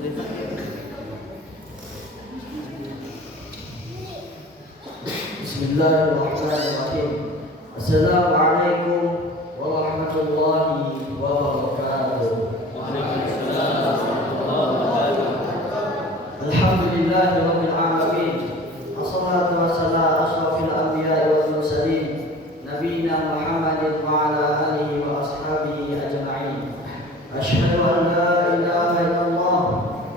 Bismillahirrahmanirrahim. Assalamualaikum warahmatullahi wabarakatuh. Alhamdulillahirabbil alamin. Wassalatu wassalamu ala asyrafil anbiya'i wal mursalin nabiyina Muhammadin wa ala alihi wa ashabihi ajma'in. Asyhadu an la ilaha illallah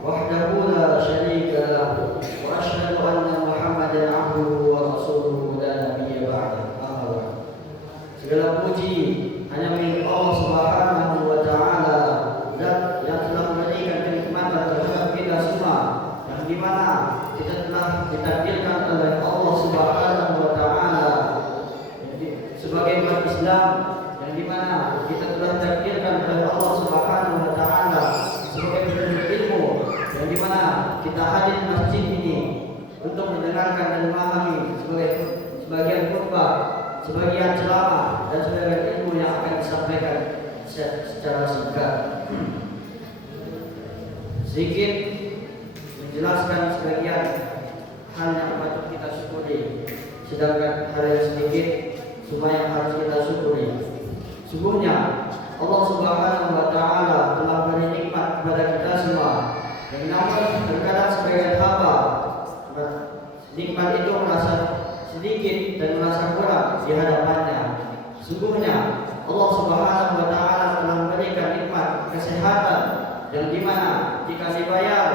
wahdahu la syarika lahu wa asyhadu anna Muhammadan abduhu wa rasuluhu la nabiyya ba'dahu. Segala puji hanya milik Allah Subhanahu wa taala yang telah memberikan kenikmatan terhadap kita semua, yang dimana kita telah ditakdirkan oleh Allah Subhanahu wa taala sebagai umat Islam, yang dimana kita telah ditakdirkan oleh Allah Subhanahu wa taala sebagai penuntut ilmu, yang dimana kita hadir di masjid ini untuk mendengarkan dan memahami sebagian khutbah, sebagian ceramah dan sebagian ilmu yang akan disampaikan secara singkat. Sedikit menjelaskan sebagian hal yang patut kita syukuri, sedangkan hal yang sedikit semua yang harus kita syukuri. Sungguhnya Allah Subhanahu wa taala telah beri nikmat kepada kita semua, dan namun terkadang sebagian hamba nikmat itu merasa sedikit dan merasa kurang di hadapannya. Sungguhnya Allah Subhanahu wa taala telah memberikan nikmat kesehatan, yang dimana jika dibayar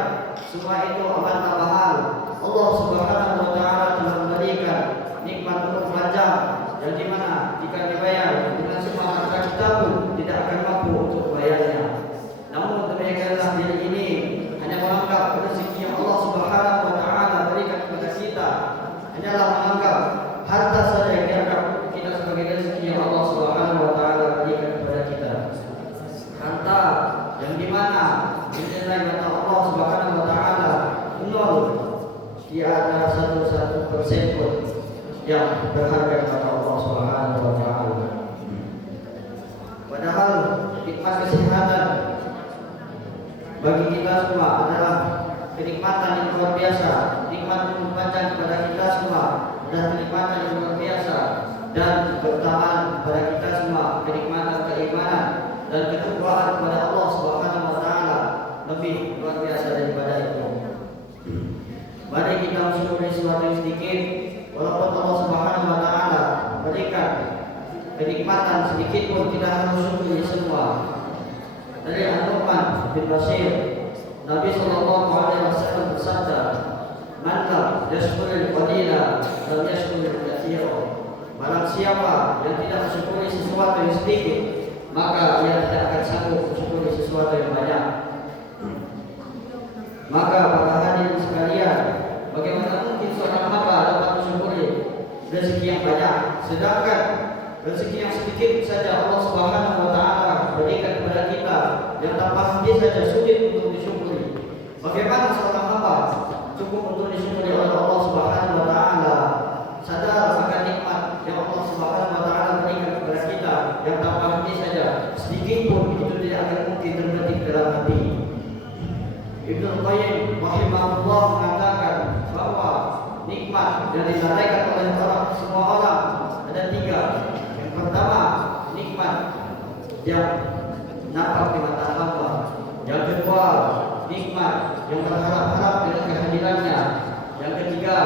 semua itu amat mahal. Allah Subhanahu wa taala telah memberikan nikmat umur panjang, yang dimana jika dibayar dengan semua harta kita pun tidak akan mampu untuk membayarnya. Namun demikianlah diri ini hanya menganggap rezeki yang Allah Subhanahu wa taala berikan kepada kita hanyalah menganggap harta saja yang dianggap kita sebagai rezeki yang Allah Subhanahu wa taala berikan kepada kita. Harta yang dimana dinilai oleh Allah Subhanahu wa taala nol, tidak ada 1% pun yang berharga kepada Allah Subhanahu wa taala. Padahal nikmat kesehatan bagi kita semua adalah kenikmatan yang luar biasa. Nikmat umur panjang kepada kita semua adalah kenikmatan yang luar biasa, dan keutamaan kepada kita semua kenikmatan keimanan dan ketakwaan kepada Allah Subhanahu wa taala lebih luar biasa daripada itu. Mari kita mensyukuri sesuatu yang sedikit, walaupun Allah Subhanahu wa taala berikan kenikmatan sedikit pun kita harus syukuri semua. Dari An-Nu'man bin Bashir, Nabi sallallahu alaihi wasallam bersabda, "Man lam yashkuril qalila lam yashkuril katsira." Barang siapa yang tidak mensyukuri sesuatu yang sedikit, maka ia tidak akan sanggup mensyukuri sesuatu yang banyak. Maka para hadirin sekalian, bagaimana mungkin seorang hamba dapat mensyukuri rezeki yang banyak, sedangkan rezeki yang sedikit saja Allah Subhanahu wa taala berikan kepada kita, yang tanpa henti saja sulit untuk disyukuri. Bagaimana seorang hamba cukup untuk disyukuri oleh Allah Subhanahu wa taala, sadar akan nikmat yang Allah Subhanahu wa taala berikan kepada kita, yang tanpa henti saja sedikit pun itu tidak akan mungkin terbetik dalam hati. Ibnu Qayyim rahimahullah mengatakan bahwa nikmat yang dilalaikan oleh semua orang ada 3. Yang pertama, nikmat yang nampak di mata hamba. Yang kedua, nikmat yang berharap-harap dengan kehadirannya. Yang ketiga,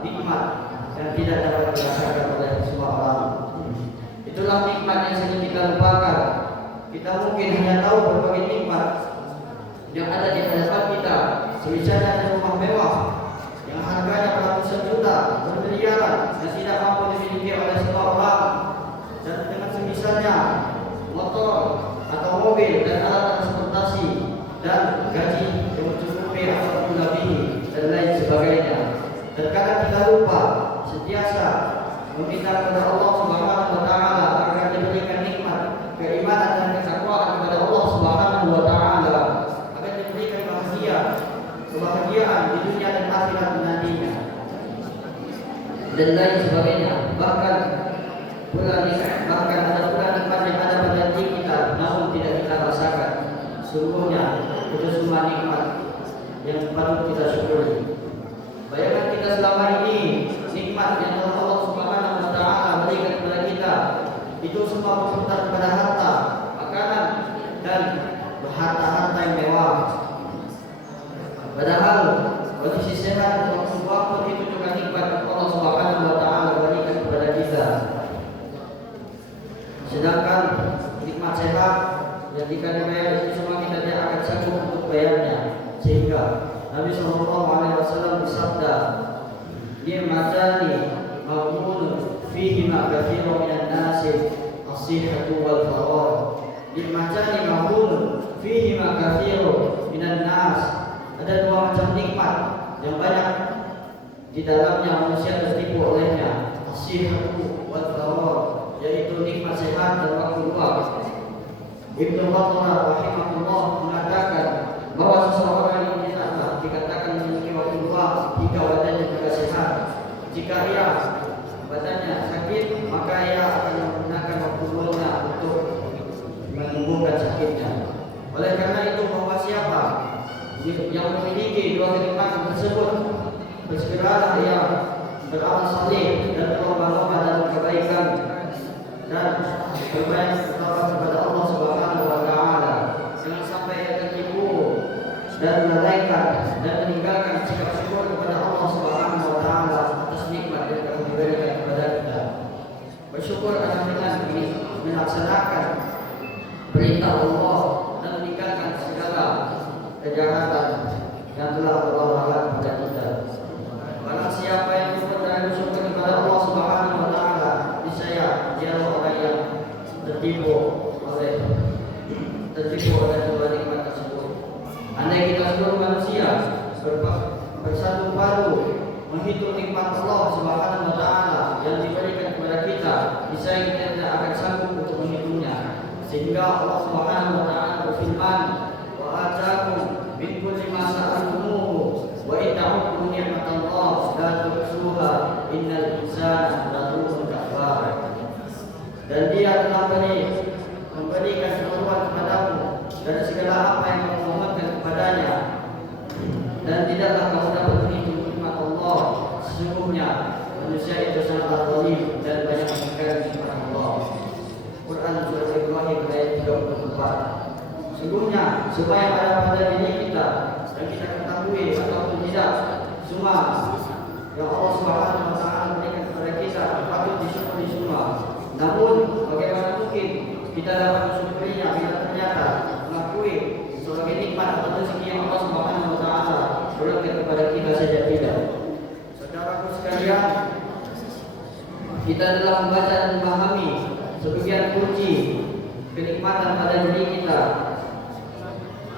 nikmat yang tidak dapat dirasakan oleh semua orang. Itulah nikmat yang sering kita lupakan. Kita mungkin hanya tahu berbagai nikmat yang ada di hadapan kita, semisalnya ada rumah mewah yang harganya ratusan juta, bermiliaran, yang tidak mampu dimiliki oleh semua orang, dan dengan semisalnya motor atau mobil dan alat transportasi dan gaji yang mencukupi atau melebihi dan lain sebagainya. Terkadang kita lupa sentiasa meminta kepada Allah Subhanahu wa taala agar diberikan nikmat keimanan dan ketakwaan kepada Allah Subhanahu wa taala, agar diberikan kebahagiaan di dunia dan akhirat nantinya dan lain sebagainya. Bahkan ada pula nikmat yang ada pada diri kita namun tidak kita rasakan. Sungguhnya itu semua nikmat yang patut kita syukuri. Bayangkan kita selama ini nikmat yang Allah Subhanahu wa taala berikan kepada kita itu semua berputar pada harta, makanan dan harta-harta yang mewah. Padahal kondisi sehat dan waktu itu juga nikmat Allah Subhanahu wa taala berikan kepada kita. Sedangkan nikmat sehat yang jika dibayar itu semua kita tidak akan sanggup untuk bayarnya. Sehingga Nabi Sallallahu Alaihi Wasallam bersabda, "Ni'matani mawmun fihi ma katsirun minan nasi as-sihhatu wal faragh." Ni'matani mawmun fihi ma katsirun minan nas. Ada dua macam nikmat yang banyak di dalamnya manusia tertipu olehnya. As-sihhatu wal faragh, yaitu nikmat sehat dan waktu luang. Ibnu Battulah rahimahullah mengatakan bahwa seseorang yang tidaklah dikatakan memiliki waktu luang jika badannya juga sehat. Jika ia badannya sakit, maka ia akan menggunakan waktu luangnya untuk menyembuhkan sakitnya. Oleh karena itu, bahwa siapa yang memiliki dua kenikmatan tersebut, bersegeralah ia beramal saleh dan berlomba-lomba dalam kebaikan dan berbanyak berdoa kepada Allah Subhanahu wa taala. Jangan sampai ia tertipu dan melalaikan dan meninggalkan sikap syukur kepada Allah Subhanahu wa taala atas nikmat yang telah diberikan kepada kita. Bersyukur adalah dengan melaksanakan perintah Allah dan meninggalkan segala kejahatan yang telah Allah larang kepada kita. Barang siapa yang bersyukur dan bersyukur kepada Allah Subhanahu wa taala, niscaya dia orang yang tertipu oleh dua nikmat tersebut. Andai kita seluruh manusia bersatu padu menghitung nikmat Allah Subhanahu wa taala yang diberikan kepada kita, niscaya kita tidak akan sanggup untuk menghitungnya. Sehingga Allah Subhanahu wa taala berfirman, "Wa ataakum min kulli ma sa'altumuhu wa in ta'uddu ni'matallahi la tuhsuha innal insana laghafurun kafar." Dan Dia telah memberikan keperluan kepadamu dan segala apa yang kamu mohonkan kepadanya, dan tidaklah kamu dapat menghitung nikmat Allah. Sesungguhnya manusia itu sangatlah zalim dan banyak mengingkari nikmat Allah. Quran surah Ibrahim ayat 34. Sesungguhnya supaya ada pada diri kita dan kita ketahui ataupun tidak, semua yang Allah Subhanahu wa taala berikan kepada kita patut disyukuri semua. Namun bagaimana mungkin kita dapat mensyukurinya bila ternyata mengakui sebagai nikmat atau rezeki yang Allah Subhanahu wa taala berikan kepada kita saja tidak. Saudaraku sekalian, kita telah membaca dan memahami sebagian kunci kenikmatan pada diri kita,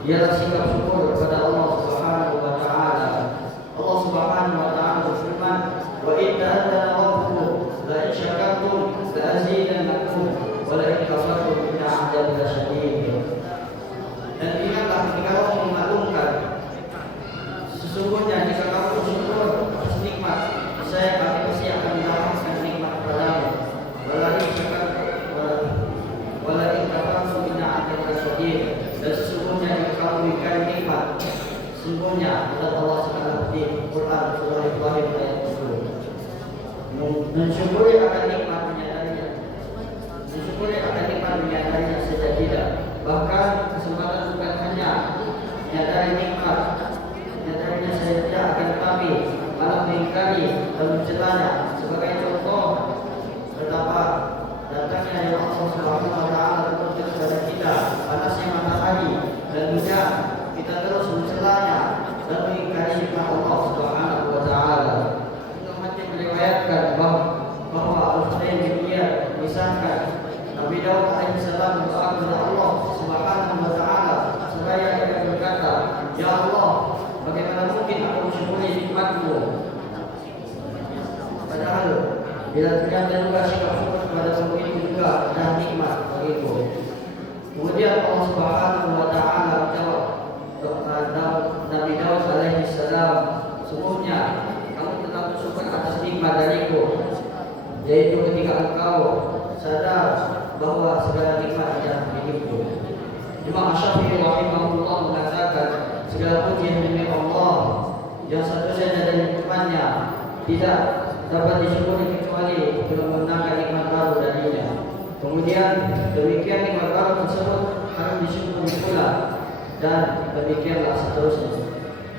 ialah sikap syukur kepada Allah Subhanahu wa taala. Allah Subhanahu wa taala berfirman, "Wa idza adzana rabbukum la in syakartum la azidannakum wa la in kafartum inna 'adzabi lasyadid." Dan ingatlah ketika Allah memaklumkan, sesungguhnya jika kamu bersyukur atas nikmat, saya pasti akan mendapatkan nikmat kepadamu. Wala in kafartum inna 'adzabi lasyadid. Dan sesungguhnya jika kamu berikan nikmat, sesungguhnya Allah sangat pedih. Quran surah Ibrahim ayat 10. Mensyukuri akan nikmat menyadarinya. Mensyukuri akan nikmat menyadarinya saja tidak. Bahkan kesempatan bukan hanya menyadari nikmat, menyadarinya saja tidak, akan tetapi malah mengingkari dan mencelanya. Sebagai contoh betapa datangnya dari Allah Subhanahu wa taala kepada kita panasnya matahari dan hujan, kita terus mencelanya dan mengingkari nikmat Allah Subhanahu wa taala. Untuk meriwayatkan bahwa Al-Husain bin Iyad disangka Nabi Daud alaihissalam berdoa kepada Allah Subhanahu wa taala supaya ia berkata, "Ya Allah, bagaimana mungkin aku mensyukuri nikmat-Mu?" Padahal bila ternyata juga sikap syukur kepada Tuhan itu juga adalah nikmat bagiku. Kemudian Allah Subhanahu wa taala menjawab Nabi Daud alaihissalam, "Sungguhnya kamu telah bersyukur atas nikmat dariku, yaitu ketika engkau sadar bahwa segala nikmat adalah milikku." Imam Syafi'i rahimahullah mengatakan, segala segala puji hanya milik Allah yang satu saja dari nikmatnya tidak dapat disyukuri kecuali belum menangkan nikmat baru darinya. Kemudian demikian nikmat baru tersebut harus disyukuri pula, dan demikianlah seterusnya.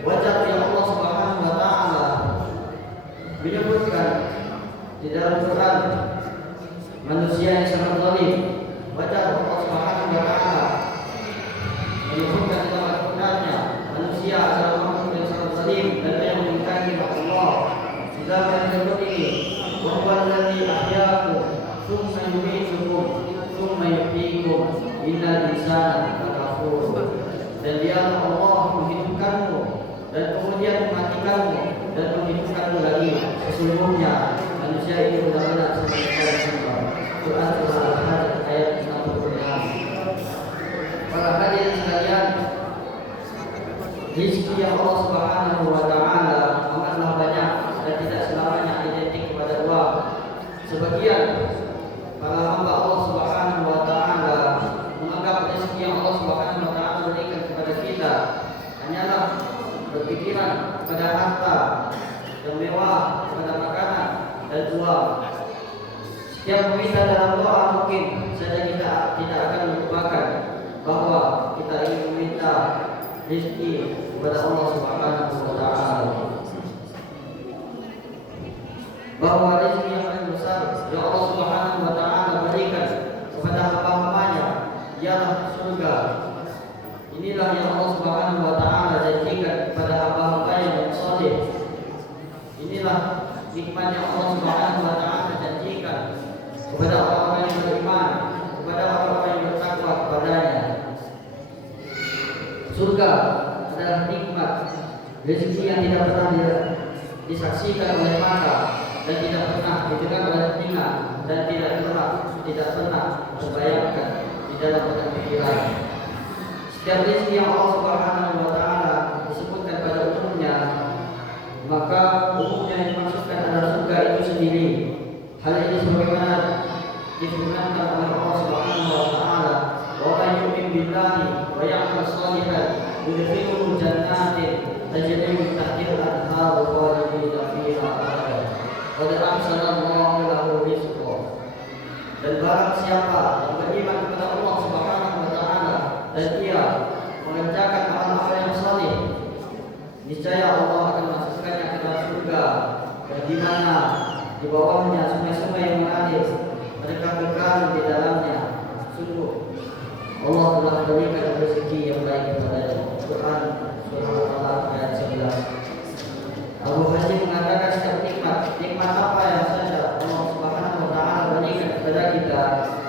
Wajar yang Allah Subhanahu wa taala menyebutkan di dalam Quran manusia yang sangat zalim. Wajar Allah Subhanahu wa taala menyebutkan di dalam Al-Qur'annya manusia adalah makhluk yang sangat zalim dan yang mengingkari Allah. Di dalam ayat tersebut ini, wa huwa allazi ahyaakum tsumma yumeetukum tsumma yuhyikum innal insana lakafur. Dan dialah Allah menghidupkanmu dan kemudian mematikanmu dan menghidupkanmu lagi. Sesungguhnya manusia itu benar-benar seperti sembah. Quran surah Al-Hajj ayat 66. Para hadirin sekalian, rezeki yang Allah Subhanahu wa taala amatlah banyak dan tidak selamanya identik kepada uang. Sebagian para hamba Allah Subhanahu wa taala menganggap rezeki yang Allah Subhanahu wa taala berikan kepada kita hanyalah berpikiran kepada harta yang mewah, kepada makanan dan uang. Setiap meminta dalam doa mungkin saja kita tidak akan melupakan bahwa kita ingin meminta rezeki kepada Allah Subhanahu wa taala. Bahwa rezeki yang paling besar yang Allah Subhanahu wa taala berikan kepada hamba-hambanya ialah surga. Inilah yang Allah Subhanahu wa taala janjikan kepada hamba-hambanya yang saleh. Inilah nikmat yang Allah Subhanahu wa taala janjikan kepada orang-orang yang beriman, kepada orang-orang yang bertakwa kepadanya. Surga adalah nikmat rezeki yang tidak pernah disaksikan oleh mata dan tidak pernah didengar oleh telinga dan tidak pernah terbayangkan di dalam benak pikiran. Setiap rezeki yang Allah Subhanahu wa taala disebutkan pada umumnya, maka umumnya yang dimaksudkan adalah surga itu sendiri. Hal ini sebagaimana difirmankan oleh Allah Subhanahu wa taala, "Wa man yu'min billahi wa ya'mal shalihan yudkhilhu jannatin tajri min tahtiha al-anhar khalidina fiha abada. Qad ahsana Allahu lahu rizqa." Dan barang siapa yang beriman kepada Allah Subhanahu wa taala dan ia mengerjakan amal-amal yang saleh, niscaya Allah akan memasukkannya ke dalam surga yang di mana di bawahnya sungai-sungai yang mengalir, mereka kekal di dalamnya. Sungguh Allah telah memberikan rezeki yang baik kepada Quran surah Al-Alaq ayat 11. Abu Haji mengatakan setiap nikmat apa yang saja Allah Subhanahu wa taala berikan kepada kita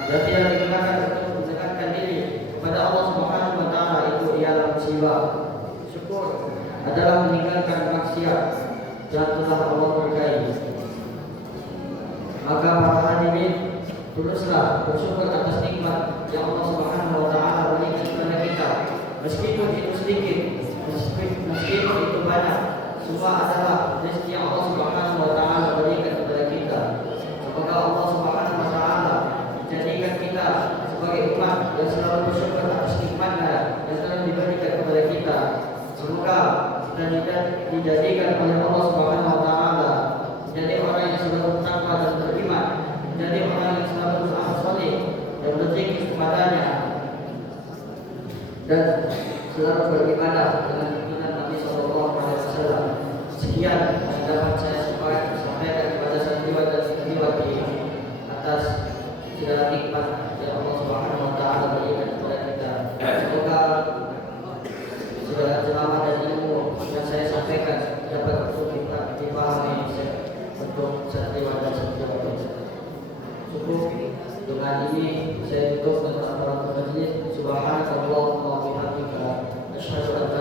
dan tidak digunakan untuk mendekatkan diri kepada Allah Subhanahu wa taala, itu ialah musibah. Syukur adalah meninggalkan maksiat yang telah Allah berkahi. Maka para hadirin, teruslah bersyukur atas nikmat yang Allah Subhanahu wa taala berikan kepada kita. Meskipun itu sedikit, meskipun itu banyak, semua adalah rezeki yang Allah Subhanahu wa taala berikan kepada kita. Semoga Allah Subhanahu wa taala menjadikan kita sebagai umat yang selalu bersyukur atas nikmatnya yang telah diberikan kepada kita. Semoga kita dijadikan oleh Allah Subhanahu wa taala menjadi orang yang selalu bertakwa dan beriman, menjadi orang yang selalu beramal saleh dan berzikir kepadanya, dan selalu beribadah dengan tuntunan Nabi sallallahu alaihi wasallam. Sekian yang dapat saya sampaikan kepada santriwan dan santriwati atas segala nikmat yang Allah Subhanahu wa taala berikan kepada kita. Semoga segala ceramah dan ilmu yang saya sampaikan dapat kita dipahami untuk santriwan dan santriwati. Cukup dengan ini saya tutup dengan majelis. Subhanallah wa bihamdika asyhadu an la